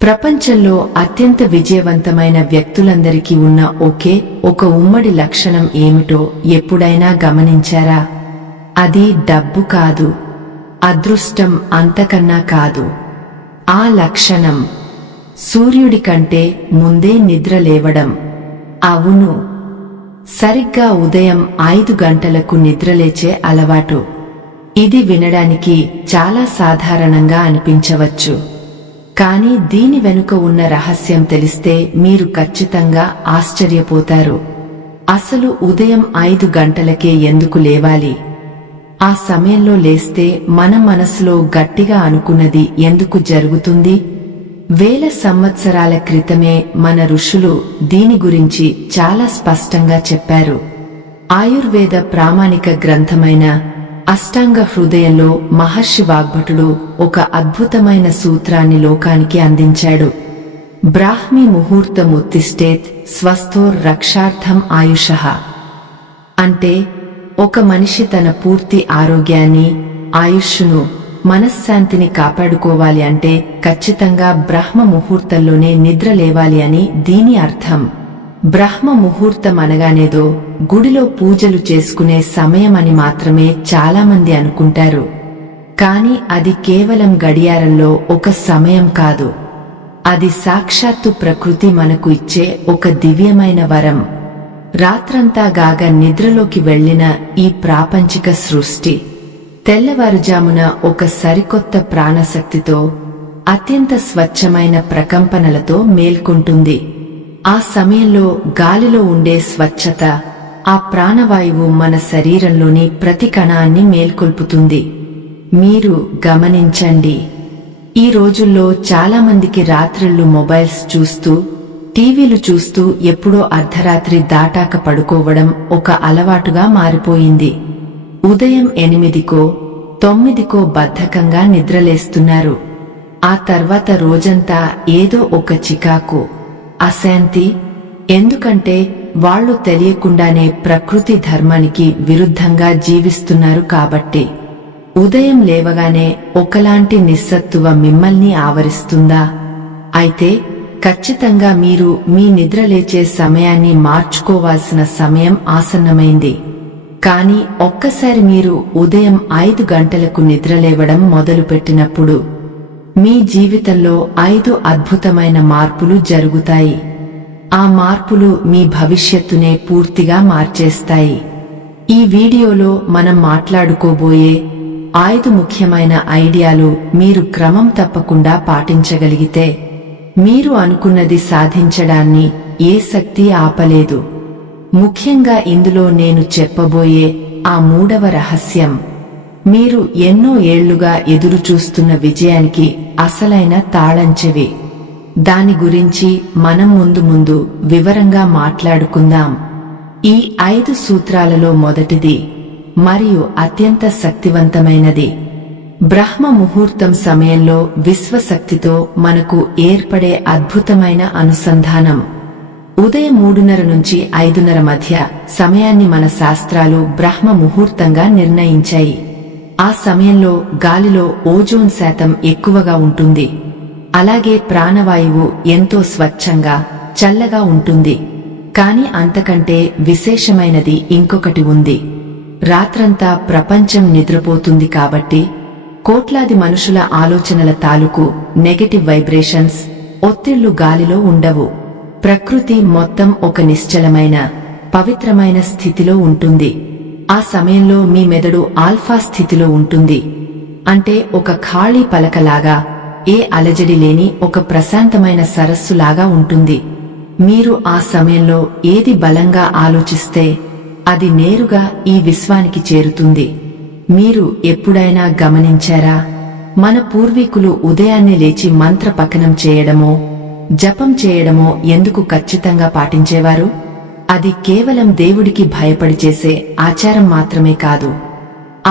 ప్రపంచంలో అత్యంత విజయవంతమైన వ్యక్తులందరికీ ఉన్న ఒక ఉమ్మడి లక్షణం ఏమిటో ఎప్పుడైనా గమనించారా? అది డబ్బు కాదు, అదృష్టం అంతకన్నా కాదు. ఆ లక్షణం సూర్యుడి కంటే ముందే నిద్ర లేవడం. అవును, సరిగ్గా ఉదయం 5 గంటలకు నిద్రలేచే అలవాటు. ఇది వినడానికి చాలా సాధారణంగా అనిపించవచ్చు, కానీ దీని వెనుక ఉన్న రహస్యం తెలిస్తే మీరు ఖచ్చితంగా ఆశ్చర్యపోతారు. అసలు ఉదయం 5 గంటలకే ఎందుకు లేవాలి? ఆ సమయంలో లేస్తే మన మనసులో గట్టిగా అనుకున్నది ఎందుకు జరుగుతుంది? వేల సంవత్సరాల క్రితమే మన ఋషులు దీని గురించి చాలా స్పష్టంగా చెప్పారు. ఆయుర్వేద ప్రామాణిక గ్రంథమైన అష్టాంగ హృదయంలో మహర్షి వాగ్భటుడు ఒక అద్భుతమైన సూత్రాన్ని లోకానికి అందించాడు. బ్రాహ్మీ ముహూర్తముత్తిష్టేత్ స్వస్థోర్ రక్షార్థం ఆయుషః. అంటే ఒక మనిషి తన పూర్తి ఆరోగ్యాన్ని, ఆయుష్ను, మనశ్శాంతిని కాపాడుకోవాలి అంటే ఖచ్చితంగా బ్రహ్మ ముహూర్తంలోనే నిద్ర లేవాలి అని దీని అర్థం. బ్రహ్మ ముహూర్తం అనగానేదో గుడిలో పూజలు చేసుకునే సమయమని మాత్రమే చాలామంది అనుకుంటారు. కాని అది కేవలం గడియారంలో ఒక సమయం కాదు. అది సాక్షాత్తు ప్రకృతి మనకు ఇచ్చే ఒక దివ్యమైన వరం. రాత్రంతా గాగా నిద్రలోకి వెళ్లిన ఈ ప్రాపంచిక సృష్టి తెల్లవారుజామున ఒక సరికొత్త ప్రాణశక్తితో, అత్యంత స్వచ్ఛమైన ప్రకంపనలతో మేల్కొంటుంది. ఆ సమయంలో గాలిలో ఉండే స్వచ్ఛత, ఆ ప్రాణవాయువు మన శరీరంలోని ప్రతి కణాన్ని మేల్కొల్పుతుంది. మీరు గమనించండి, ఈ రోజుల్లో చాలామందికి రాత్రిళ్లు మొబైల్స్ చూస్తూ, టీవీలు చూస్తూ ఎప్పుడో అర్ధరాత్రి దాటాక పడుకోవడం ఒక అలవాటుగా మారిపోయింది. ఉదయం 8కో 9కో బద్ధకంగా నిద్రలేస్తున్నారు. ఆ తర్వాత రోజంతా ఏదో ఒక చికాకు, అశాంతి. ఎందుకంటే వాళ్లు తెలియకుండానే ప్రకృతి ధర్మానికి విరుద్ధంగా జీవిస్తున్నారు కాబట్టి. ఉదయం లేవగానే ఒకలాంటి నిస్సత్తువ మిమ్మల్ని ఆవరిస్తుందా? అయితే ఖచ్చితంగా మీరు మీ నిద్రలేచే సమయాన్ని మార్చుకోవాల్సిన సమయం ఆసన్నమైంది. కానీ ఒక్కసారి మీరు ఉదయం 5 గంటలకు నిద్రలేవడం మొదలుపెట్టినప్పుడు మీ జీవితంలో 5 అద్భుతమైన మార్పులు జరుగుతాయి. ఆ మార్పులు మీ భవిష్యత్తునే పూర్తిగా మార్చేస్తాయి. ఈ వీడియోలో మనం మాట్లాడుకోబోయే 5 ముఖ్యమైన ఐడియాలు మీరు క్రమం తప్పకుండా పాటించగలిగితే మీరు అనుకున్నది సాధించడాన్ని ఏ శక్తి ఆపలేదు. ముఖ్యంగా ఇందులో నేను చెప్పబోయే ఆ 3వ రహస్యం మీరు ఎన్నో ఏళ్లుగా ఎదురుచూస్తున్న విజయానికి అసలైన తాళంచెవి. దాని గురించి మనం ముందు వివరంగా మాట్లాడుకుందాం. ఈ 5 సూత్రాలలో మొదటిది మరియు అత్యంత శక్తివంతమైనది బ్రహ్మ ముహూర్తం సమయంలో విశ్వశక్తితో మనకు ఏర్పడే అద్భుతమైన అనుసంధానం. ఉదయం 3:30 నుంచి 5:30 మధ్య సమయాన్ని మన శాస్త్రాలు బ్రహ్మ ముహూర్తంగా నిర్ణయించాయి. ఆ సమయంలో గాలిలో ఓజోన్ శాతం ఎక్కువగా ఉంటుంది. అలాగే ప్రాణవాయువు ఎంతో స్వచ్ఛంగా, చల్లగా ఉంటుంది. కాని అంతకంటే విశేషమైనది ఇంకొకటి ఉంది. రాత్రంతా ప్రపంచం నిద్రపోతుంది కాబట్టి కోట్లాది మనుషుల ఆలోచనల తాలూకు నెగటివ్ వైబ్రేషన్స్, ఒత్తిళ్లు గాలిలో ఉండవు. ప్రకృతి మొత్తం ఒక నిశ్చలమైన, పవిత్రమైన స్థితిలో ఉంటుంది. ఆ సమయంలో మీ మెదడు ఆల్ఫా స్థితిలో ఉంటుంది. అంటే ఒక ఖాళీ పలకలాగా, ఏ అలజడి లేని ఒక ప్రశాంతమైన సరస్సులాగా ఉంటుంది. మీరు ఆ సమయంలో ఏది బలంగా ఆలోచిస్తే అది నేరుగా ఈ విశ్వానికి చేరుతుంది. మీరు ఎప్పుడైనా గమనించారా? మన పూర్వీకులు ఉదయాన్నే లేచి మంత్ర పఠనం చేయడమో, జపం చేయడమో ఎందుకు ఖచ్చితంగా పాటించేవారు? అది కేవలం దేవుడికి భయపడి చేసే ఆచారం మాత్రమే కాదు.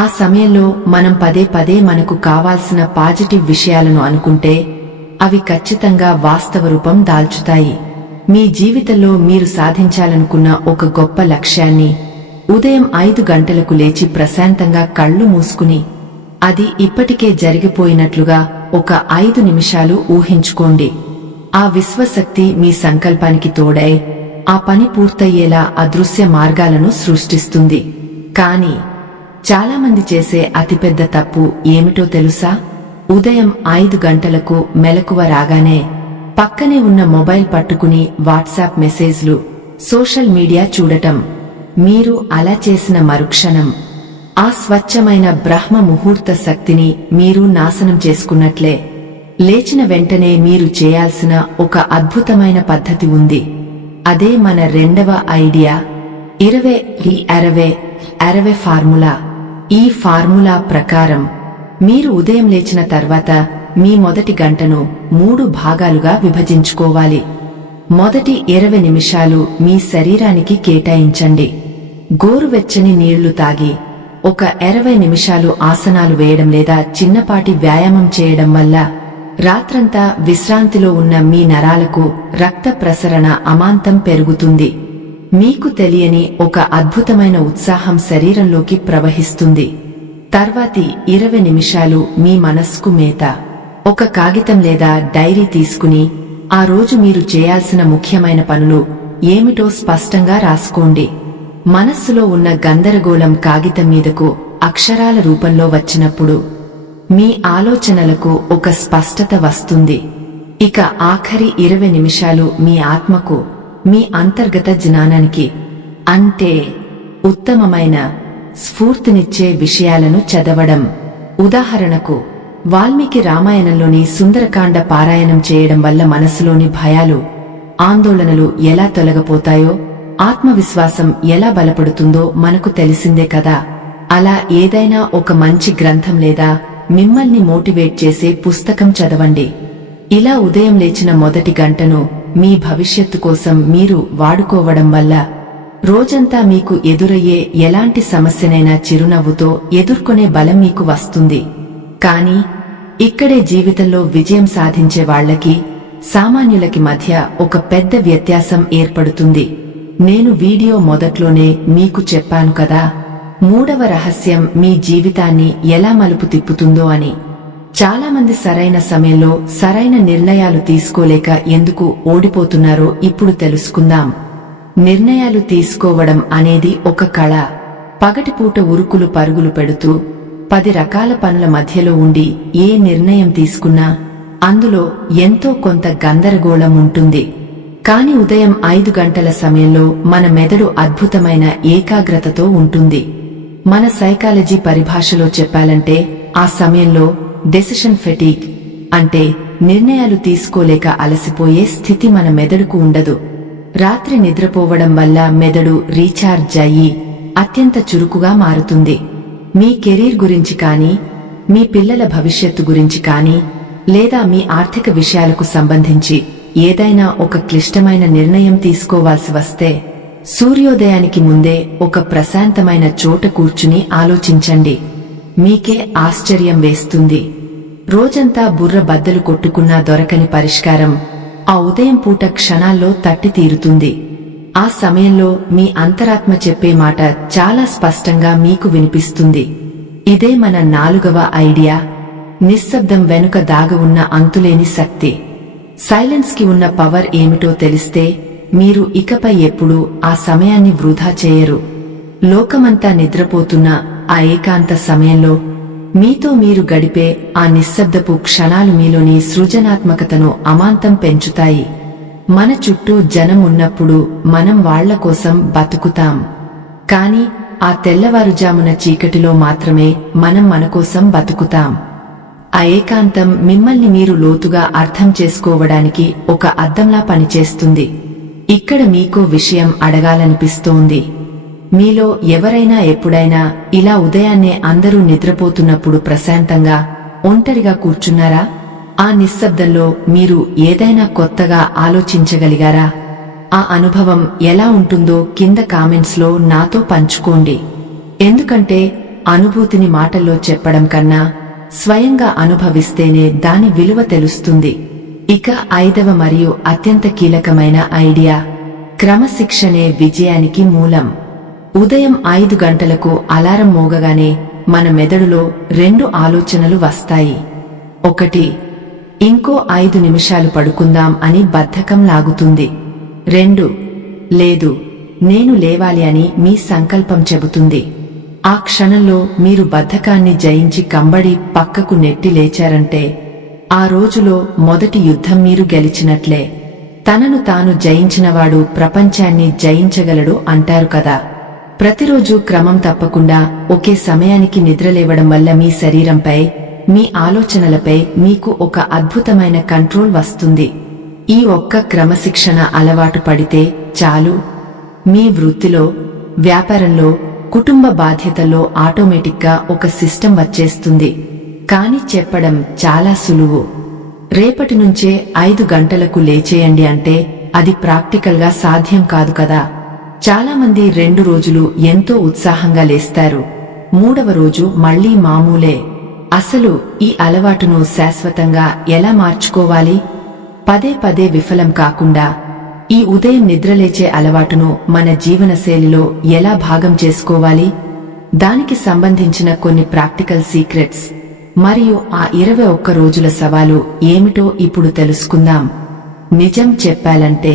ఆ సమయంలో మనం పదే మనకు కావాల్సిన పాజిటివ్ విషయాలను అనుకుంటే అవి ఖచ్చితంగా వాస్తవ రూపం దాల్చుతాయి. మీ జీవితంలో మీరు సాధించాలనుకున్న ఒక గొప్ప లక్ష్యాన్ని ఉదయం 5 గంటలకు లేచి ప్రశాంతంగా కళ్ళు మూసుకుని అది ఇప్పటికే జరిగిపోయినట్లుగా ఒక 5 నిమిషాలు ఊహించుకోండి. ఆ విశ్వశక్తి మీ సంకల్పానికి తోడై ఆ పని పూర్తయ్యేలా అదృశ్య మార్గాలను సృష్టిస్తుంది. కానీ చాలామంది చేసే అతిపెద్ద తప్పు ఏమిటో తెలుసా? ఉదయం 5 గంటలకు మెలకువ రాగానే పక్కనే ఉన్న మొబైల్ పట్టుకుని వాట్సాప్ మెసేజ్లు, సోషల్ మీడియా చూడటం. మీరు అలా చేసిన మరుక్షణం ఆ స్వచ్ఛమైన బ్రహ్మ ముహూర్త శక్తిని మీరు నాశనం చేసుకున్నట్లే. లేచిన వెంటనే మీరు చేయాల్సిన ఒక అద్భుతమైన పద్ధతి ఉంది. అదే మన రెండవ ఐడియా, 20-60-60 ఫార్ములా. ఈ ఫార్ములా ప్రకారం మీరు ఉదయం లేచిన తర్వాత మీ మొదటి గంటను 3 భాగాలుగా విభజించుకోవాలి. మొదటి 20 నిమిషాలు మీ శరీరానికి కేటాయించండి. గోరువెచ్చని నీళ్లు తాగి ఒక 20 నిమిషాలు ఆసనాలు వేయడం లేదా చిన్నపాటి వ్యాయామం చేయడం వల్ల రాత్రంతా విశ్రాంతిలో ఉన్న మీ నరాలకు రక్త ప్రసరణ అమాంతం పెరుగుతుంది. మీకు తెలియని ఒక అద్భుతమైన ఉత్సాహం శరీరంలోకి ప్రవహిస్తుంది. తర్వాతి 20 నిమిషాలు మీ మనస్సుకు మేత. ఒక కాగితం లేదా డైరీ తీసుకుని ఆ రోజు మీరు చేయాల్సిన ముఖ్యమైన పనులు ఏమిటో స్పష్టంగా రాసుకోండి. మనస్సులో ఉన్న గందరగోళం కాగితం మీదకు అక్షరాల రూపంలో వచ్చినప్పుడు మీ ఆలోచనలకు ఒక స్పష్టత వస్తుంది. ఇక ఆఖరి 20 నిమిషాలు మీ ఆత్మకు, మీ అంతర్గత జ్ఞానానికి, అంటే ఉత్తమమైన స్ఫూర్తినిచ్చే విషయాలను చదవడం. ఉదాహరణకు, వాల్మీకి రామాయణంలోని సుందరకాండ పారాయణం చేయడం వల్ల మనసులోని భయాలు, ఆందోళనలు ఎలా తొలగిపోతాయో, ఆత్మవిశ్వాసం ఎలా బలపడుతుందో మనకు తెలిసిందే కదా. అలా ఏదైనా ఒక మంచి గ్రంథం లేదా మిమ్మల్ని మోటివేట్ చేసే పుస్తకం చదవండి. ఇలా ఉదయం లేచిన మొదటి గంటను మీ భవిష్యత్తు కోసం మీరు వాడుకోవడం వల్ల రోజంతా మీకు ఎదురయ్యే ఎలాంటి సమస్యనైనా చిరునవ్వుతో ఎదుర్కొనే బలం మీకు వస్తుంది. కానీ ఇక్కడే జీవితంలో విజయం సాధించే వాళ్లకి, సామాన్యులకి మధ్య ఒక పెద్ద వ్యత్యాసం ఏర్పడుతుంది. నేను వీడియో మొదట్లోనే మీకు చెప్పాను కదా, 3వ రహస్యం మీ జీవితాన్ని ఎలా మలుపు తిప్పుతుందో అని. చాలామంది సరైన సమయంలో సరైన నిర్ణయాలు తీసుకోలేక ఎందుకు ఓడిపోతున్నారో ఇప్పుడు తెలుసుకుందాం. నిర్ణయాలు తీసుకోవడం అనేది ఒక కళ. పగటిపూట ఉరుకులు పరుగులు పెడుతూ 10 రకాల పనుల మధ్యలో ఉండి ఏ నిర్ణయం తీసుకున్నా అందులో ఎంతో కొంత గందరగోళం ఉంటుంది. కాని ఉదయం 5 గంటల సమయంలో మన మెదడు అద్భుతమైన ఏకాగ్రతతో ఉంటుంది. మన సైకాలజీ పరిభాషలో చెప్పాలంటే ఆ సమయంలో డెసిషన్ ఫెటీగ్, అంటే నిర్ణయాలు తీసుకోలేక అలసిపోయే స్థితి మన మెదడుకు ఉండదు. రాత్రి నిద్రపోవడం వల్ల మెదడు రీఛార్జ్ అయ్యి అత్యంత చురుకుగా మారుతుంది. మీ కెరీర్ గురించి కానీ, మీ పిల్లల భవిష్యత్తు గురించి కానీ, లేదా మీ ఆర్థిక విషయాలకు సంబంధించి ఏదైనా ఒక క్లిష్టమైన నిర్ణయం తీసుకోవాల్సి వస్తే సూర్యోదయానికి ముందే ఒక ప్రశాంతమైన చోట కూర్చుని ఆలోచించండి. మీకే ఆశ్చర్యం వేస్తుంది. రోజంతా బుర్ర బద్దలు కొట్టుకున్నా దొరకని పరిష్కారం ఆ ఉదయం పూట క్షణాల్లో తట్టి తీరుతుంది. ఆ సమయంలో మీ అంతరాత్మ చెప్పే మాట చాలా స్పష్టంగా మీకు వినిపిస్తుంది. ఇదే మన 4వ ఐడియా, నిశ్శబ్దం వెనుక దాగవున్న అంతులేని శక్తి. సైలెన్స్ కి ఉన్న పవర్ ఏమిటో తెలిస్తే మీరు ఇకపై ఎప్పుడూ ఆ సమయాన్ని వృధా చేయరు. లోకమంతా నిద్రపోతున్న ఆ ఏకాంత సమయంలో మీతో మీరు గడిపే ఆ నిశ్శబ్దపు క్షణాలు మీలోని సృజనాత్మకతను అమాంతం పెంచుతాయి. మన చుట్టూ జనం ఉన్నప్పుడు మనం వాళ్ల కోసం బతుకుతాం. కాని ఆ తెల్లవారుజామున చీకటిలో మాత్రమే మనం మన కోసం బతుకుతాం. ఆ ఏకాంతం మిమ్మల్ని మీరు లోతుగా అర్థం చేసుకోవడానికి ఒక అద్దంలా పనిచేస్తుంది. ఇక్కడ మీకో విషయం అడగాలనిపిస్తోంది. మీలో ఎవరైనా ఎప్పుడైనా ఇలా ఉదయాన్నే అందరూ నిద్రపోతున్నప్పుడు ప్రశాంతంగా ఒంటరిగా కూర్చున్నారా? ఆ నిశ్శబ్దంలో మీరు ఏదైనా కొత్తగా ఆలోచించగలిగారా? ఆ అనుభవం ఎలా ఉంటుందో కింద కామెంట్స్ లో నాతో పంచుకోండి. ఎందుకంటే అనుభూతిని మాటల్లో చెప్పడం కన్నా స్వయంగా అనుభవిస్తేనే దాని విలువ తెలుస్తుంది. ఇక 5వ మరియు అత్యంత కీలకమైన ఐడియా, క్రమశిక్షణే విజయానికి మూలం. ఉదయం 5 గంటలకు అలారం మోగగానే మన మెదడులో 2 ఆలోచనలు వస్తాయి. 1, ఇంకో 5 నిమిషాలు పడుకుందాం అని బద్ధకం లాగుతుంది. 2 లేదు నేను లేవాలి అని మీ సంకల్పం చెబుతుంది. ఆ క్షణంలో మీరు బద్ధకాన్ని జయించి కంబడి పక్కకు నెట్టి లేచారంటే ఆ రోజులో మొదటి యుద్ధం మీరు గెలిచినట్లే. తనను తాను జయించినవాడు ప్రపంచాన్ని జయించగలడు అంటారు కదా. ప్రతిరోజు క్రమం తప్పకుండా ఒకే సమయానికి నిద్రలేవడం వల్ల మీ శరీరంపై, మీ ఆలోచనలపై మీకు ఒక అద్భుతమైన కంట్రోల్ వస్తుంది. ఈ ఒక్క క్రమశిక్షణ అలవాటు పడితే చాలు, మీ వృత్తిలో, వ్యాపారంలో, కుటుంబ బాధ్యతల్లో ఆటోమేటిక్గా ఒక సిస్టమ్ వచ్చేస్తుంది. కాని చెప్పడం చాలా సులువు. రేపటి నుంచే 5 గంటలకు లేచేయండి అంటే అది ప్రాక్టికల్గా సాధ్యం కాదు కదా. చాలామంది 2 రోజులు ఎంతో ఉత్సాహంగా లేస్తారు, 3వ రోజు మళ్లీ మామూలే. అసలు ఈ అలవాటును శాశ్వతంగా ఎలా మార్చుకోవాలి? పదే పదే విఫలం కాకుండా ఈ ఉదయం నిద్రలేచే అలవాటును మన జీవనశైలిలో ఎలా భాగం చేసుకోవాలి? దానికి సంబంధించిన కొన్ని ప్రాక్టికల్ సీక్రెట్స్ మరియు ఆ 21 రోజుల సవాలు ఏమిటో ఇప్పుడు తెలుసుకుందాం. నిజం చెప్పాలంటే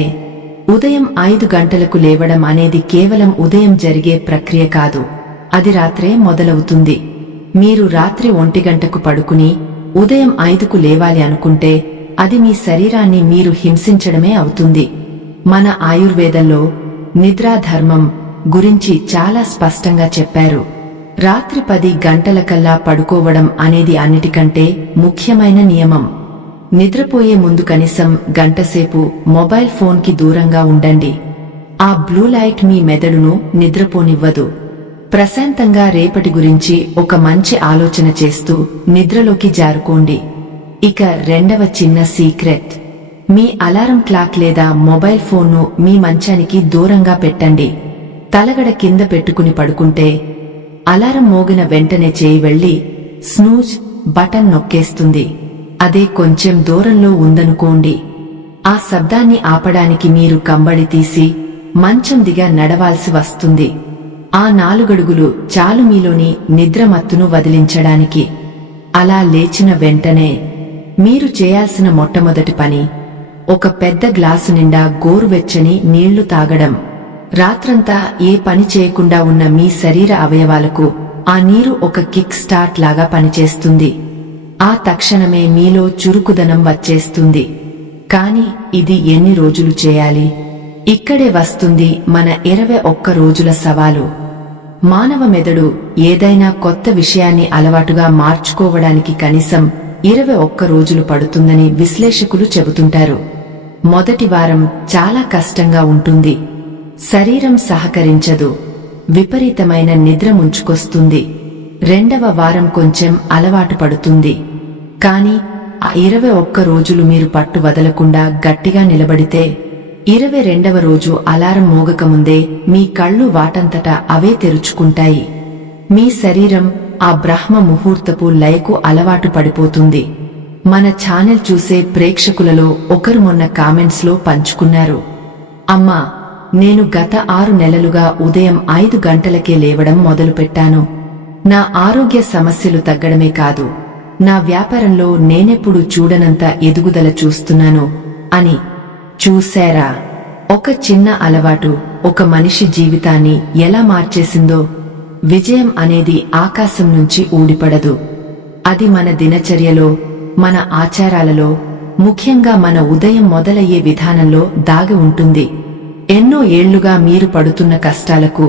ఉదయం 5 గంటలకు లేవడం అనేది కేవలం ఉదయం జరిగే ప్రక్రియ కాదు, అది రాత్రే మొదలవుతుంది. మీరు రాత్రి 1 గంటకు పడుకుని ఉదయం 5కు లేవాలి అనుకుంటే అది మీ శరీరాన్ని మీరు హింసించడమే అవుతుంది. మన ఆయుర్వేదంలో నిద్రాధర్మం గురించి చాలా స్పష్టంగా చెప్పారు. రాత్రి 10 గంటలకల్లా పడుకోవడం అనేది అన్నిటికంటే ముఖ్యమైన నియమం. నిద్రపోయే ముందు కనీసం గంటసేపు మొబైల్ ఫోన్కి దూరంగా ఉండండి. ఆ బ్లూ లైట్ మీ మెదడును నిద్రపోనివ్వదు. ప్రశాంతంగా రేపటి గురించి ఒక మంచి ఆలోచన చేస్తూ నిద్రలోకి జారుకోండి. ఇక 2వ చిన్న సీక్రెట్, మీ అలారం క్లాక్ లేదా మొబైల్ ఫోన్ను మీ మంచానికి దూరంగా పెట్టండి. తలగడ కింద పెట్టుకుని పడుకుంటే అలారం మోగిన వెంటనే చేయి వెళ్లి స్నూజ్ బటన్ నొక్కేస్తుంది. అదే కొంచెం దూరంలో ఉందనుకోండి, ఆ శబ్దాన్ని ఆపడానికి మీరు కంబడి తీసి మంచం దిగా నడవాల్సి వస్తుంది. ఆ 4 అడుగులు చాలు మీలోని నిద్రమత్తును వదిలించడానికి. అలా లేచిన వెంటనే మీరు చేయాల్సిన మొట్టమొదటి పని ఒక పెద్ద గ్లాసు నిండా గోరువెచ్చని నీళ్లు తాగడం. రాత్రంతా ఏ పని చేయకుండా ఉన్న మీ శరీర అవయవాలకు ఆ నీరు ఒక కిక్ స్టార్ట్ లాగా పనిచేస్తుంది. ఆ తక్షణమే మీలో చురుకుదనం వచ్చేస్తుంది. కాని ఇది ఎన్ని రోజులు చేయాలి? ఇక్కడే వస్తుంది మన 21 రోజుల సవాలు. మానవ మెదడు ఏదైనా కొత్త విషయాన్ని అలవాటుగా మార్చుకోవడానికి కనీసం 21 రోజులు పడుతుందని విశ్లేషకులు చెబుతుంటారు. మొదటి వారం చాలా కష్టంగా ఉంటుంది. శరీరం సహకరించదు, విపరీతమైన నిద్ర ముంచుకొస్తుంది. 2వ వారం కొంచెం అలవాటు పడుతుంది. కాని ఆ 21 రోజులు మీరు పట్టు వదలకుండా గట్టిగా నిలబడితే 22వ రోజు అలారం మోగకముందే మీ కళ్ళు వాటంతటా అవే తెరుచుకుంటాయి. మీ శరీరం ఆ బ్రహ్మ ముహూర్తపు లయకు అలవాటు పడిపోతుంది. మన ఛానల్ చూసే ప్రేక్షకులలో ఒకరు మొన్న కామెంట్స్ లో పంచుకున్నారు, అమ్మా, నేను గత 6 నెలలుగా ఉదయం 5 గంటలకే లేవడం మొదలుపెట్టాను. నా ఆరోగ్య సమస్యలు తగ్గడమే కాదు, నా వ్యాపారంలో నేనెప్పుడు చూడనంత ఎదుగుదల చూస్తున్నాను అని. చూశారా, ఒక చిన్న అలవాటు ఒక మనిషి జీవితాన్ని ఎలా మార్చేసిందో. విజయం అనేది ఆకాశం నుంచి ఊడిపడదు, అది మన దినచర్యలో, మన ఆచారాలలో, ముఖ్యంగా మన ఉదయం మొదలయ్యే విధానంలో దాగి ఉంటుంది. ఎన్నో ఏళ్లుగా మీరు పడుతున్న కష్టాలకు,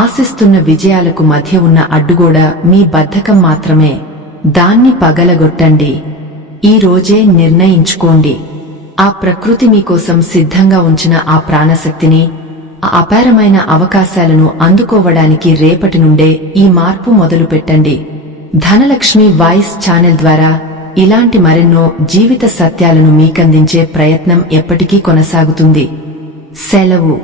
ఆశిస్తున్న విజయాలకు మధ్య ఉన్న అడ్డుగోడ మీ బద్ధకం మాత్రమే. దాన్ని పగలగొట్టండి. ఈ రోజే నిర్ణయించుకోండి. ఆ ప్రకృతి మీకోసం సిద్ధంగా ఉంచిన ఆ ప్రాణశక్తిని, ఆ అపారమైన అవకాశాలను అందుకోవడానికి రేపటి నుండే ఈ మార్పు మొదలుపెట్టండి. ధనలక్ష్మి వాయిస్ ఛానల్ ద్వారా ఇలాంటి మరెన్నో జీవిత సత్యాలను మీకందించే ప్రయత్నం ఎప్పటికీ కొనసాగుతుంది. సెలవు.